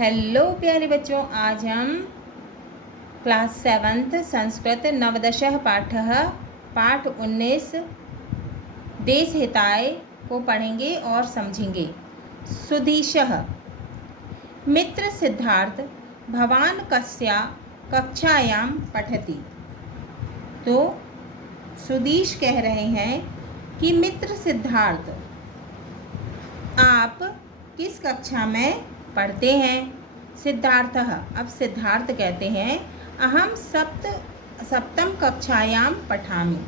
Hello प्यारे बच्चों, आज हम क्लास 7th संस्कृत नवदशः पाठ 19 देश हिताय को पढ़ेंगे और समझेंगे। सुधीशः मित्र सिद्धार्थ भवान कस्या कक्षायां पठति। तो सुधीश कह रहे हैं कि मित्र सिद्धार्थ, आप किस कक्षा में पढ़ते हैं। सिद्धार्थः, अब सिद्धार्थ कहते हैं अहम सप्तम कक्षायां पठामि।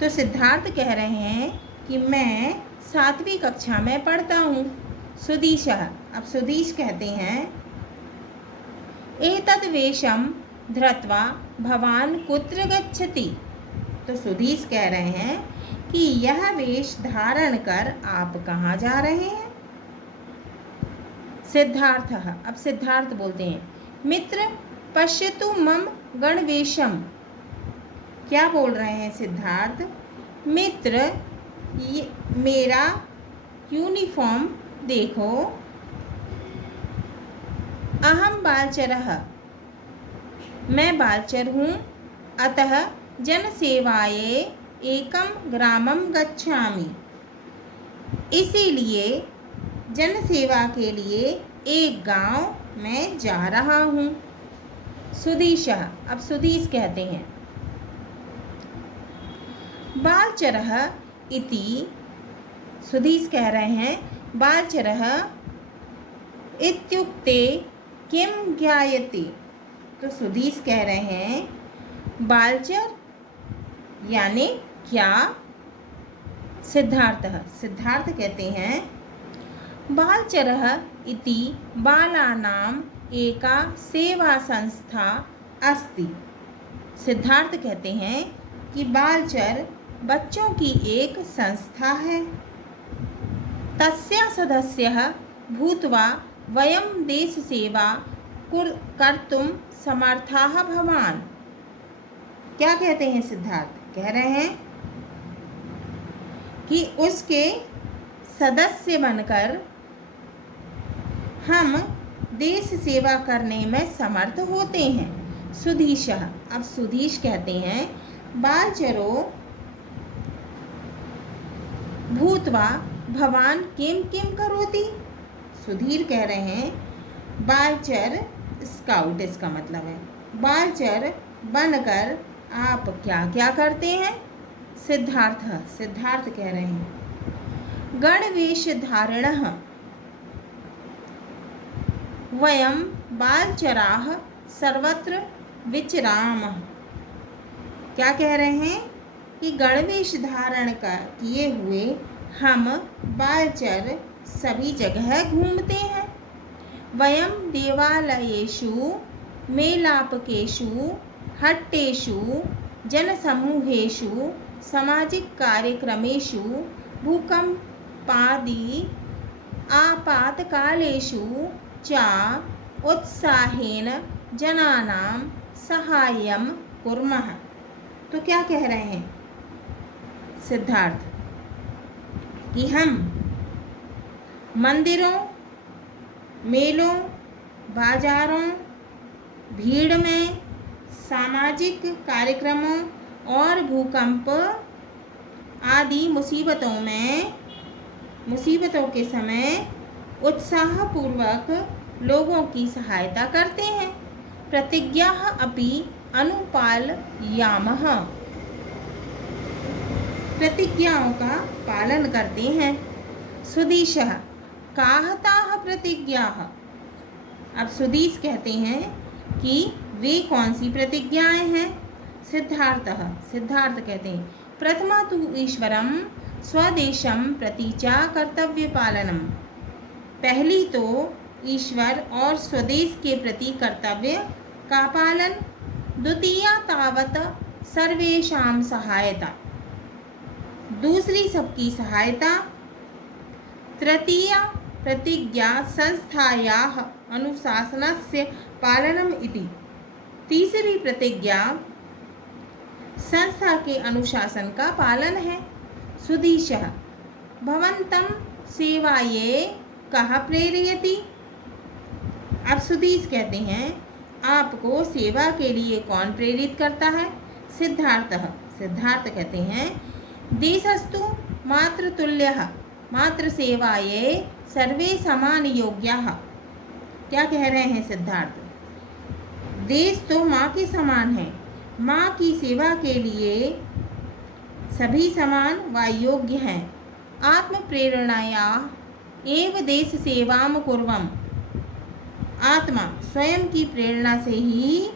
तो सिद्धार्थ कह रहे हैं कि मैं 7वीं कक्षा में पढ़ता हूँ। सुधीशः, अब सुधीश कहते हैं एतद् वेषं धृत्वा भवान कुत्र गच्छति। तो सुधीश कह रहे हैं कि यह वेश धारण कर आप कहाँ जा रहे हैं। सिद्धार्थः, अब सिद्धार्थ बोलते हैं मित्र पश्यतु मम गणवेशम। क्या बोल रहे हैं सिद्धार्थ? मित्र, ये मेरा यूनिफॉर्म देखो। अहम बालचरः, मैं बालचर हूँ। अतः जनसेवाये एकम ग्रामम गच्छामि, इसीलिए जनसेवा के लिए एक गांव में जा रहा हूँ। सुधीशः, अब सुधीश कहते हैं बालचरः इति। सुधीश कह रहे हैं बालचरः इत्युक्ते किम ज्ञायते। तो सुधीश कह रहे हैं बालचर यानी क्या। सिद्धार्थ कहते हैं बालचरः इति बालानाम् एका सेवा संस्था अस्ति। सिद्धार्थ कहते हैं कि बालचर बच्चों की एक संस्था है। तस्या सदस्यः भूत्वा वयं देश सेवा कर्तुं समर्थाः भवान्। क्या कहते हैं सिद्धार्थ? कह रहे हैं कि उसके सदस्य बनकर हम देश सेवा करने में समर्थ होते हैं। सुधीशः, अब सुधीश कहते हैं बालचरो भूत्वा भवान किम किम करोति। सुधीर कह रहे हैं बालचर स्काउट, इसका मतलब है बालचर बनकर आप क्या क्या करते हैं। सिद्धार्थ कह रहे हैं गणवेश धारणः वयं बालचराः सर्वत्र विचरामः। क्या कह रहे हैं कि गणवेश धारण किए हुए हम बालचर सभी जगह घूमते हैं। वयं देवालयेषु मेलापकेषु हट्टेषु जनसमूहेषु सामाजिक कार्यक्रमेषु भूकंपादि आपातकालेषु च उत्साहेन जनानां सहाय्यं कुर्मः। तो क्या कह रहे हैं सिद्धार्थ कि हम मंदिरों, मेलों, बाजारों, भीड़ में, सामाजिक कार्यक्रमों और भूकंप आदि मुसीबतों के समय उत्साहपूर्वक लोगों की सहायता करते हैं। प्रतिज्ञाः अपि अनुपालयामः, प्रतिज्ञाओं का पालन करते हैं। सुधीशः काः ताः प्रतिज्ञाः। अब सुधीश कहते हैं कि वे कौन सी प्रतिज्ञाएं हैं। सिद्धार्थ कहते हैं प्रथमा तु ईश्वरं स्वदेशं प्रति च कर्तव्य पालनम। पहली तो ईश्वर और स्वदेश के प्रति कर्तव्य का पालन। द्वितीया तावत सर्वेषां सहायता, दूसरी सबकी सहायता। तृतीया प्रतिज्ञा संस्थायाः अनुशासनस्य पालनम इति। तीसरी प्रतिज्ञा संस्था के अनुशासन का पालन है। सुधीशः भवन्तं सेवाये कः प्रेरयति। सुधीश कहते हैं, आपको सेवा के लिए कौन प्रेरित करता है? सिद्धार्थ कहते हैं, देशस्तु मातृतुल्यः मातृ सेवायै सर्वे समान योग्याः। क्या कह रहे हैं सिद्धार्थ? देश तो माँ के समान है, माँ की सेवा के लिए सभी समान व योग्य हैं। आत्म प्रेरणाया एव देश सेवाम कुर्वम। आत्मा स्वयं की प्रेरणा से ही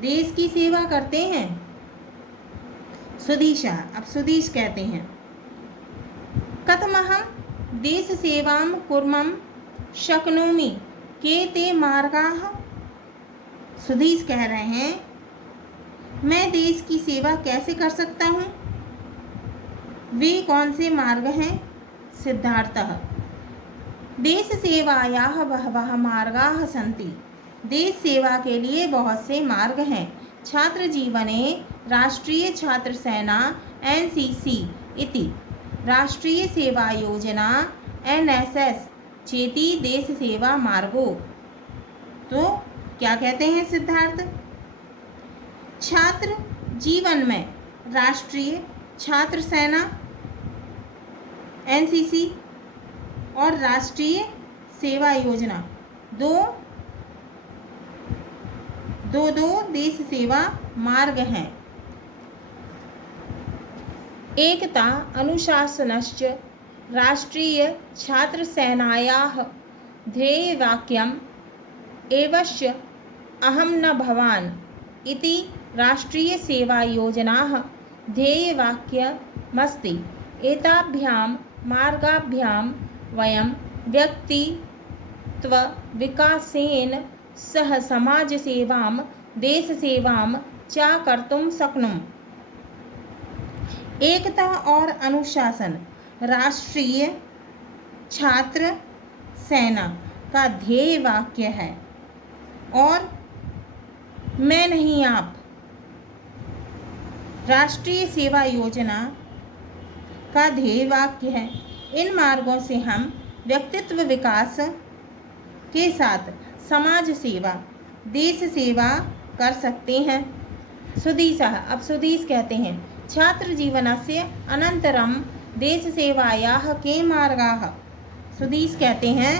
देश की सेवा करते हैं। सुधीशा, अब सुधीश कहते हैं, कथमहं देश सेवाम कुर्मं शक्नोमि के ते मार्गाः। सुधीश कह रहे हैं, मैं देश की सेवा कैसे कर सकता हूँ? वे कौन से मार्ग हैं? सिद्धार्थः, देश सेवायाः बहवः मार्गाः सन्ति। देश सेवा के लिए बहुत से मार्ग हैं। छात्र जीवने राष्ट्रीय छात्र सेना NCC इति राष्ट्रीय सेवा योजना NSS चेति देश सेवा मार्गो। तो क्या कहते हैं सिद्धार्थ? छात्र जीवन में राष्ट्रीय छात्र सेना NCC और राष्ट्रीय सेवा योजना दो देश सेवा मार्ग हैं। एकता अनुशासनश्च राष्ट्रीय छात्र सेनायाः ध्येयवाक्यम् एवश्च अहं न भवान् इति राष्ट्रीय सेवा योजनाः ध्येयवाक्यमस्ति। एताभ्यां मार्गाभ्यां वयं व्यक्तित्वविकासेन सह समाजसेवां देशसेवां च कर्तुं शक्नुमः। एकता और अनुशासन राष्ट्रीय छात्र सेना का ध्येय वाक्य है और मैं नहीं आप राष्ट्रीय सेवा योजना का ध्येय वाक्य है। इन मार्गों से हम व्यक्तित्व विकास के साथ समाज सेवा देश सेवा कर सकते हैं। सुधीशः, अब सुधीश कहते हैं, छात्र जीवनस्य अनंतरम देश सेवायाः के मार्गाः। सुधीश कहते हैं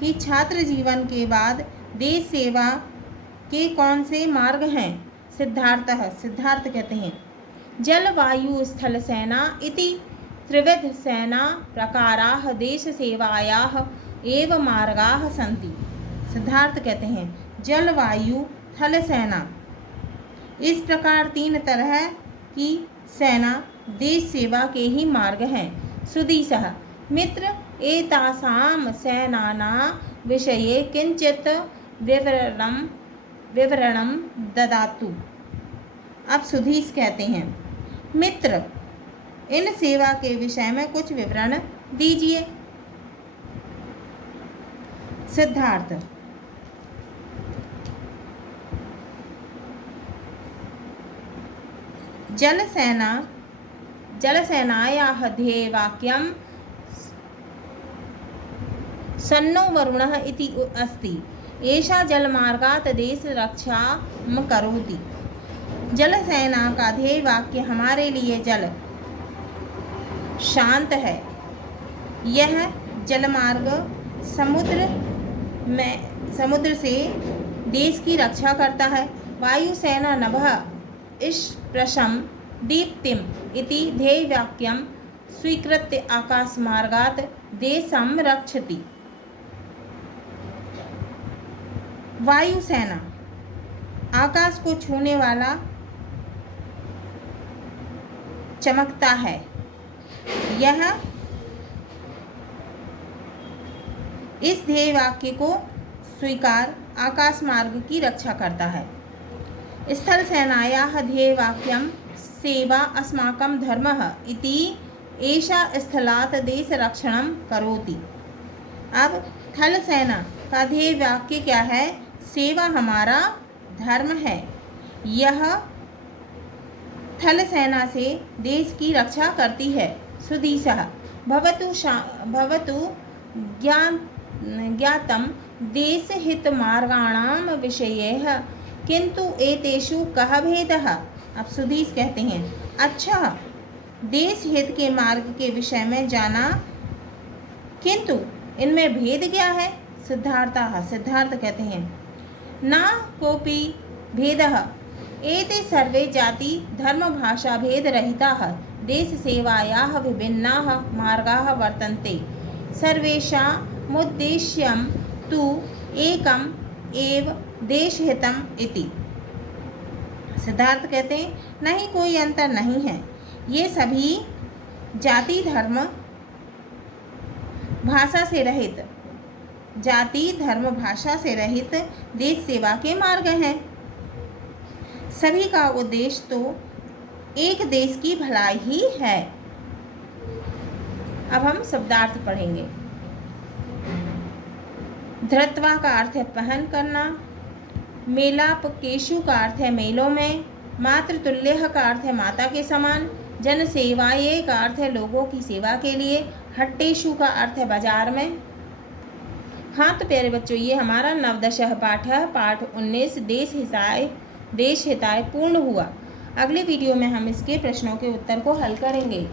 कि छात्र जीवन के बाद देश सेवा के कौन से मार्ग हैं? सिद्धार्थ कहते हैं, जल वायु स्थल सेना इति त्रिविध सेना प्रकाराः देश सेवायाः एव मार्गाः सन्ति। सिद्धार्थ कहते हैं, जल वायु थल सेना, इस प्रकार 3 तरह की सेना देश सेवा के ही मार्ग हैं। सुधीशः, मित्र एतासां सेनानां विषये किंचित विवरणं ददातु। अब सुधीश कहते हैं, मित्र इन सेवा के विषय में कुछ विवरण दीजिए। सिद्धार्थ, जलसेनायाः ध्येयवाक्यं सन्नो वरुणः इति अस्ति। एषा जलमार्गात् देशरक्षां करोति। जलसेना का ध्येय वाक्य हमारे लिए जल शांत है। यह जलमार्ग समुद्र से देश की रक्षा करता है। वायुसेना नभः स्पृशं दीप्तिम् इति ध्येयवाक्यं स्वीकृत्य आकाशमार्गात् देशं रक्षति। वायुसेना आकाश को छूने वाला चमकता है। यह इस ध्येय वाक्य को स्वीकार आकाश मार्ग की रक्षा करता है। स्थल सेनायाः ध्येयवाक्यं सेवा अस्माकं धर्मः इति एषा स्थलात् देशरक्षणं करोति। अब थल सेना का ध्येय वाक्य क्या है? सेवा हमारा धर्म है। यह थल सेना से देश की रक्षा करती है। सुधीशः, भवतु ज्ञातं देशहितमार्गाणां विषयैः किन्तु एतेषु कः भेदः। अब सुधीर कहते हैं, अच्छा, देश हित के मार्ग के विषय में जाना, किंतु इनमें भेद क्या है। सिद्धार्थ कहते हैं, न कोऽपि भेदः, एते सर्वे जाति धर्म भाषा भेद रहिताः देशसेवायाः विभिन्नाः मार्गाः वर्तन्ते, सर्वेषामुद्देश्यं तु एकम् एव देशहितम् इति। सिद्धार्थ कहते हैं, नहीं, कोई अंतर नहीं है, ये सभी जाति धर्म भाषा से रहित देश सेवा के मार्ग हैं। सभी का उद्देश्य तो एक देश की भलाई ही है। अब हम शब्दार्थ पढ़ेंगे। धृत्वा का अर्थ है पहन करना, मेलापकेशु का अर्थ है मेलों में, मातृतुल्य का अर्थ है माता के समान, जन सेवाये का अर्थ है लोगों की सेवा के लिए, हट्टेशु का अर्थ है बाजार में। हाँ तो प्यारे बच्चों, ये हमारा नवदशः पाठ है, पाठ 19 देश हिताय पूर्ण हुआ। अगले वीडियो में हम इसके प्रश्नों के उत्तर को हल करेंगे।